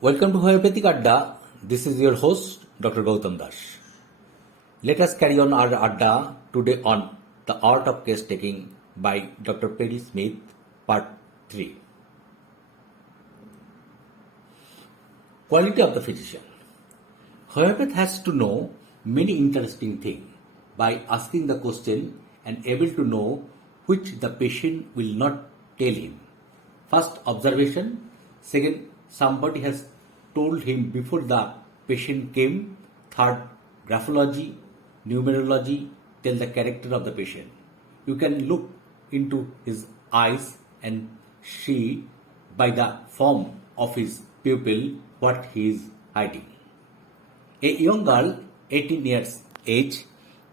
Welcome to Homeopathic Adda. This is your host, Dr. Gautam Das. Let us carry on our Adda today on The Art of Case Taking by Dr. Perry Smith, Part 3. Quality of the physician. Homeopath has to know many interesting things by asking the question and able to know which the patient will not tell him. First, observation. Second, somebody has told him before the patient came. Third, graphology, numerology tell the character of the patient. You can look into his eyes and see by the form of his pupil what he is hiding. A young girl, 18 years age,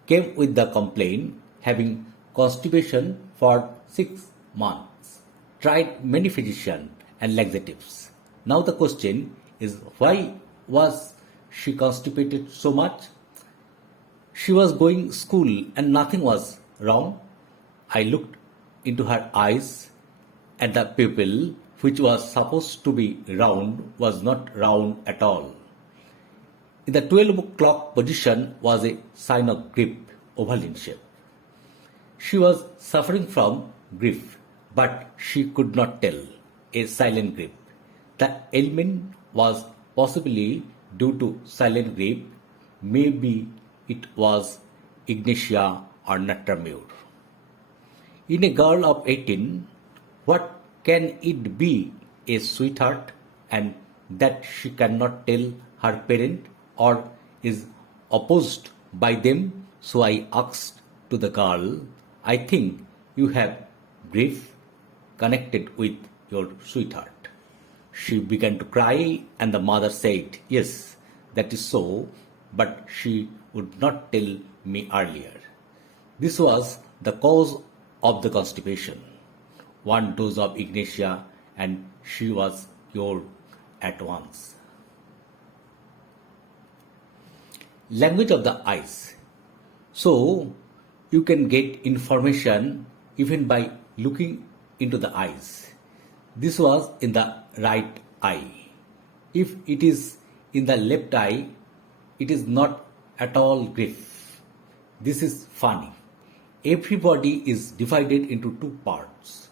came with the complaint having constipation for 6 months. Tried many physicians and laxatives. Now the question is, why was she constipated so much? She was going school and nothing was wrong. I looked into her eyes and the pupil, which was supposed to be round, was not round at all. In the 12 o'clock position was a sign of grief, oval in shape. She was suffering from grief, but she could not tell, a silent grief. The ailment was possibly due to silent grief. Maybe it was ignatia or natramure. In a girl of 18, what can it be? A sweetheart, and that she cannot tell her parent or is opposed by them? So I asked to the girl, I think you have grief connected with your sweetheart. She began to cry and the mother said, yes, that is so, but she would not tell me earlier. This was the cause of the constipation. 1 dose of ignatia and she was cured at once. Language of the eyes. So, you can get information even by looking into the eyes. This was in the right eye. If it is in the left eye, it is not at all grief. This is funny. Everybody is divided into 2 parts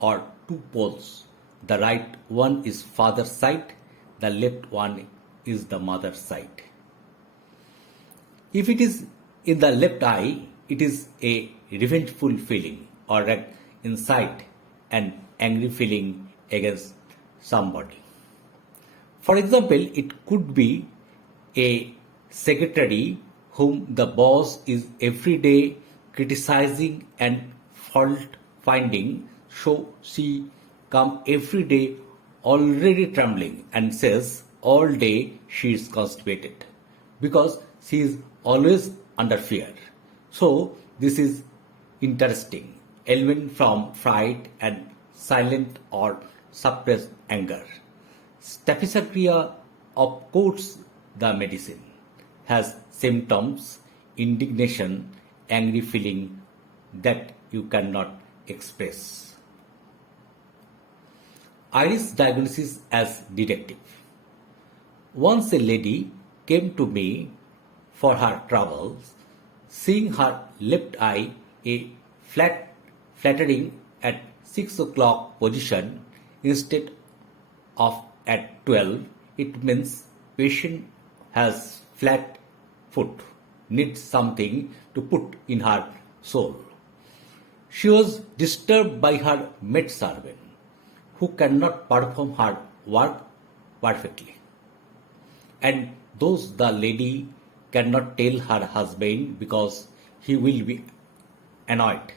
or 2 poles. The right one is father's side, the left one is the mother's side. If it is in the left eye, it is a revengeful feeling or an inside and angry feeling against somebody. For example, it could be a secretary whom the boss is every day criticizing and fault finding, so she come every day already trembling and says all day she is constipated because she is always under fear. So this is interesting. Element from fright and silent or suppressed anger. Staphysagria of course the medicine has symptoms, indignation, angry feeling that you cannot express. Iris diagnosis as detective. Once a lady came to me for her troubles, seeing her left eye a flattering at 6 o'clock position instead of at 12, it means patient has flat foot, needs something to put in her soul. She was disturbed by her maidservant, who cannot perform her work perfectly. And those the lady cannot tell her husband because he will be annoyed.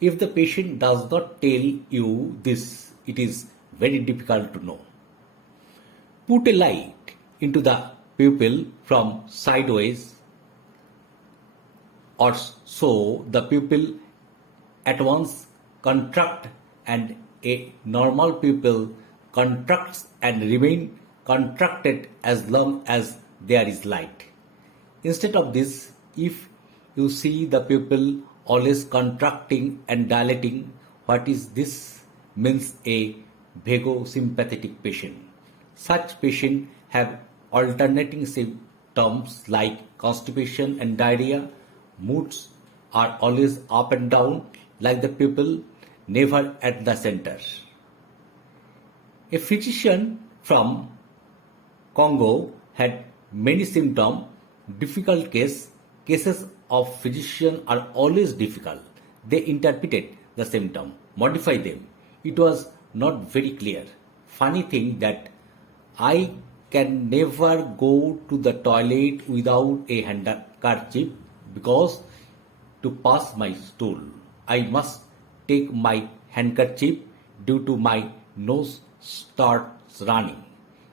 If the patient does not tell you this, it is very difficult to know. Put a light into the pupil from sideways or so the pupil at once contract and a normal pupil contracts and remain contracted as long as there is light. Instead of this, if you see the pupil always contracting and dilating, what is this? Means a vagosympathetic patient. Such patients have alternating symptoms like constipation and diarrhea. Moods are always up and down, like the pupil, never at the center. A physician from Congo had many symptoms. Difficult cases of physician are always difficult. They interpreted the symptom, modify them. It was not very clear. Funny thing that I can never go to the toilet without a handkerchief because to pass my stool, I must take my handkerchief due to my nose starts running.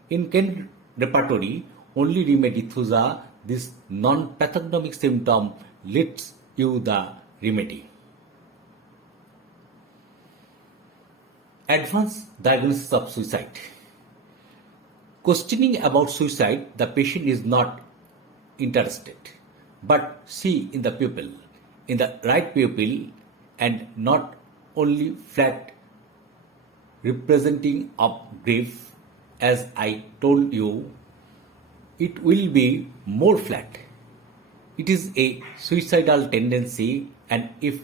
In Kent repertory, only remedy thuja, this non-pathognomic symptom leads you the remedy. Advanced diagnosis of suicide. Questioning about suicide, the patient is not interested, but see in the pupil, in the right pupil, and not only flat representing of grief, as I told you, it will be more flat. It is a suicidal tendency, and if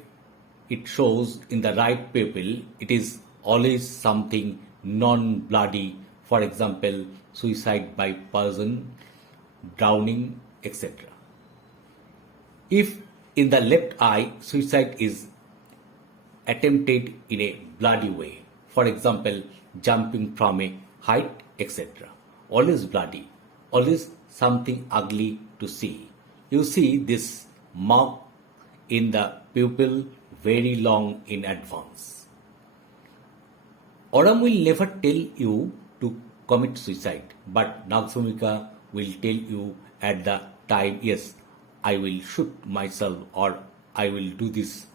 it shows in the right pupil, it is always something non-bloody, for example, suicide by poison, drowning, etc. If in the left eye, suicide is attempted in a bloody way, for example, jumping from a height, etc. Always bloody, always something ugly to see. You see this mark in the pupil very long in advance. Aurum will never tell you to commit suicide, but Nagsomika will tell you at the time, yes, I will shoot myself or I will do this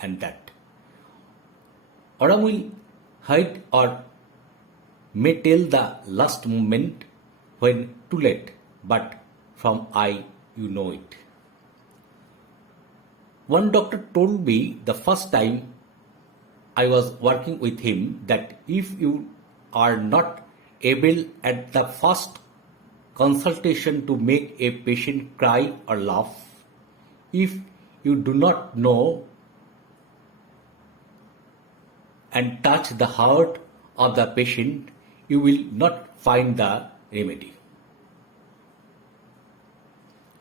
and that. Aurum will hide or may tell the last moment when too late, but from I you know it. One doctor told me the first time I was working with him that if you are not able at the first consultation to make a patient cry or laugh, if you do not know and touch the heart of the patient, you will not find the remedy.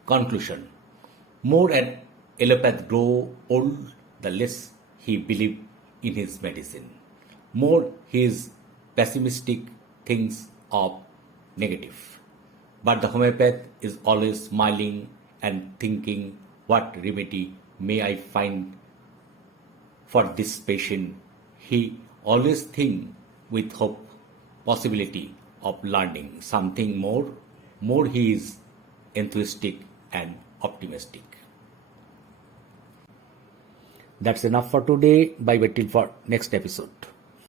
Conclusion. More an allopath grow old, the less he believe in his medicine. More he is pessimistic, thinks of negative. But the homeopath is always smiling and thinking, what remedy may I find for this patient? He always think with hope, possibility of learning something more. More he is enthusiastic and optimistic. That's enough for today. Bye bye till for next episode.